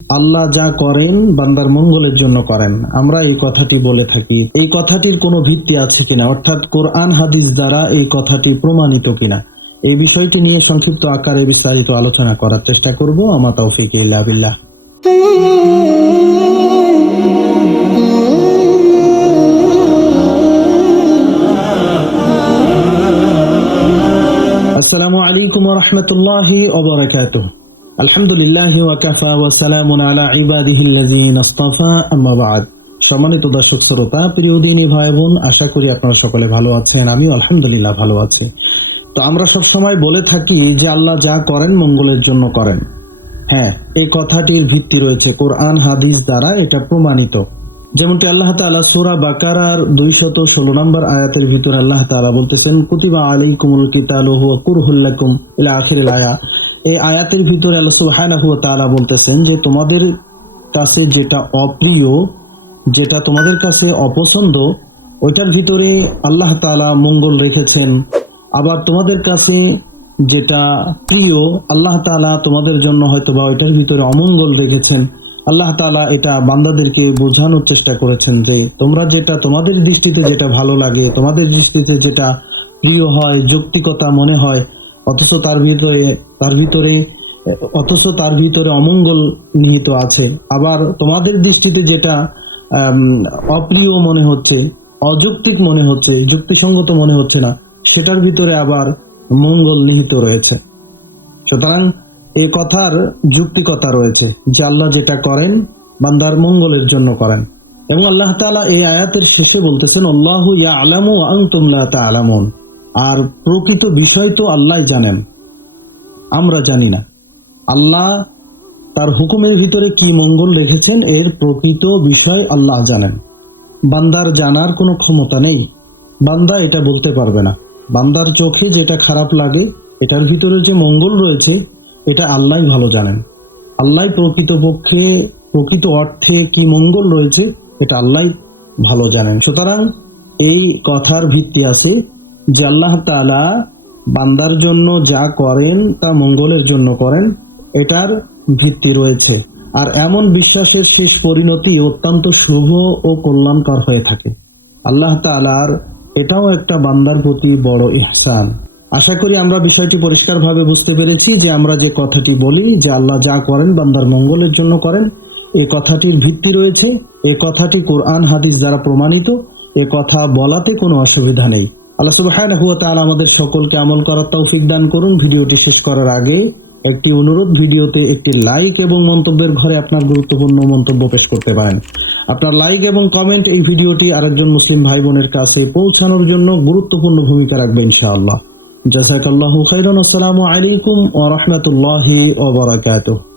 আল্লাহ যা করেন বান্দার মঙ্গলের জন্য করেন, আমরা এই কথাটি বলে থাকি। এই কথাটির কোনো ভিত্তি আছে কিনা, অর্থাৎ কোরআন হাদিস দ্বারা এই কথাটি প্রমাণিত কিনা, এই বিষয়টি নিয়ে সংক্ষিপ্ত আকারে বিস্তারিত আলোচনা করার চেষ্টা করব। আমা তাওফীক ইল্লা বিল্লাহ। আসসালামু আলাইকুম ওয়া রাহমাতুল্লাহি ওয়া বারাকাতুহু। আলহামদুলিল্লাহি ওয়া কাফা ওয়া সালামুন আলা ইবাদিহিল্লাযিনা ইসতাফা, আম্মা বা'দ। সম্মানিত দর্শক শ্রোতা, প্রিয় দিনী ভাই বোন, আশা করি আপনারা সকলে ভালো আছেন। আমিও আলহামদুলিল্লাহ ভালো আছি। তো আমরা সব সময় বলে থাকি যে আল্লাহ যা করেন মঙ্গলের জন্য করেন। হ্যাঁ, এই কথাটির ভিত্তি রয়েছে কোরআন হাদিস দ্বারা, এটা প্রমাণিত। যেমনটি আল্লাহ তাআলা সূরা বাকারার 216 নম্বর আয়াতের ভিতরে আল্লাহ তাআলা বলতেছেন, কুতিবা আলাইকুমুল কিতালু হুয়া কুরহুল লাকুম ইলা আখিরিল আয়া। এই আয়াতের ভিতরে আল্লাহ সুবহানাহু ওয়া তাআলা বলতেছেন যে তোমাদের কাছে যেটা অপ্রিয়, যেটা তোমাদের কাছে অপছন্দ, ওইটার ভিতরে আল্লাহ তাআলা মঙ্গল রেখেছেন। আবার তোমাদের কাছে যেটা প্রিয়, আল্লাহ তাআলা তোমাদের জন্য হয়তোবা ওইটার ভিতরে অমঙ্গল রেখেছেন। আল্লাহ তাআলা এটা বান্দাদেরকে বোঝানোর চেষ্টা করেছেন যে তোমরা যেটা, তোমাদের দৃষ্টিতে যেটা ভালো লাগে, তোমাদের দৃষ্টিতে যেটা প্রিয় হয়, যৌক্তিকতা মনে হয়, অথচ তার ভিতরে অমঙ্গল নিহিত আছে। আবার তোমাদের দৃষ্টিতে যেটা অপ্রিয় মনে হচ্ছে, অযৌক্তিক মনে হচ্ছে, যুক্তিসঙ্গত মনে হচ্ছে না, সেটার ভিতরে আবার মঙ্গল নিহিত রয়েছে। সুতরাং এই কথার যুক্তিকতা রয়েছে যে আল্লাহ যেটা করেন বান্দার মঙ্গলের জন্য করেন। এবং আল্লাহ তাআলা এই আয়াতের শেষে বলতেছেন, আল্লাহু ইয়ালামু ওয়া আনতুম লা তা'লামুন। আর প্রকৃত বিষয় তো আল্লাহই জানেন, আমরা জানি না। আল্লাহ তার হুকুমের ভিতরে কি মঙ্গল রেখেছেন এর প্রকৃত বিষয় আল্লাহ জানেন। বান্দার জানার কোনো ক্ষমতা নেই, বান্দা এটা বলতে পারবে না। বান্দার চোখে যেটা খারাপ লাগে, এটার ভিতরে যে মঙ্গল রয়েছে এটা আল্লাহই ভালো জানেন। আল্লাহ প্রকৃতপক্ষে প্রকৃত অর্থে কি মঙ্গল রয়েছে এটা আল্লাহই ভালো জানেন। সুতরাং এই কথার ভিত্তি আছে যে আল্লাহ তাআলা বান্দার জন্য যা করেন তা মঙ্গলের জন্য করেন, এটার ভিত্তি রয়েছে। আর এমন বিশ্বাসের শেষ পরিণতি অত্যন্ত শুভ ও কল্যাণকর হয়ে থাকে। আল্লাহ তাআলার এটাও একটা বান্দার প্রতি বড় ইহসান। আশা করি আমরা বিষয়টি পরিষ্কারভাবে বুঝতে পেরেছি যে আমরা যে কথাটি বলি যে আল্লাহ যা করেন বান্দার মঙ্গলের জন্য করেন, এই কথাটির ভিত্তি রয়েছে, এই কথাটি কোরআন হাদিস দ্বারা প্রমাণিত। এ কথা বলাতে কোনো অসুবিধা নেই। আল্লাহ সুবহানাহু ওয়া তাআলা আমাদের সকলকে আমল করার তৌফিক দান করুন। ভিডিওটি শেষ করার আগে একটি অনুরোধ, ভিডিওতে একটি লাইক এবং মন্তব্যের ঘরে আপনার গুরুত্বপূর্ণ মন্তব্য পেশ করতে পারেন। আপনার লাইক এবং কমেন্ট এই ভিডিওটি আরেকজন মুসলিম ভাই বোনের কাছে পৌঁছানোর জন্য গুরুত্বপূর্ণ ভূমিকা রাখবে ইনশাআল্লাহ। জাযাকাল্লাহু খাইরান। আসসালামু আলাইকুম ওয়া রাহমাতুল্লাহি ওয়া বারাকাতুহু।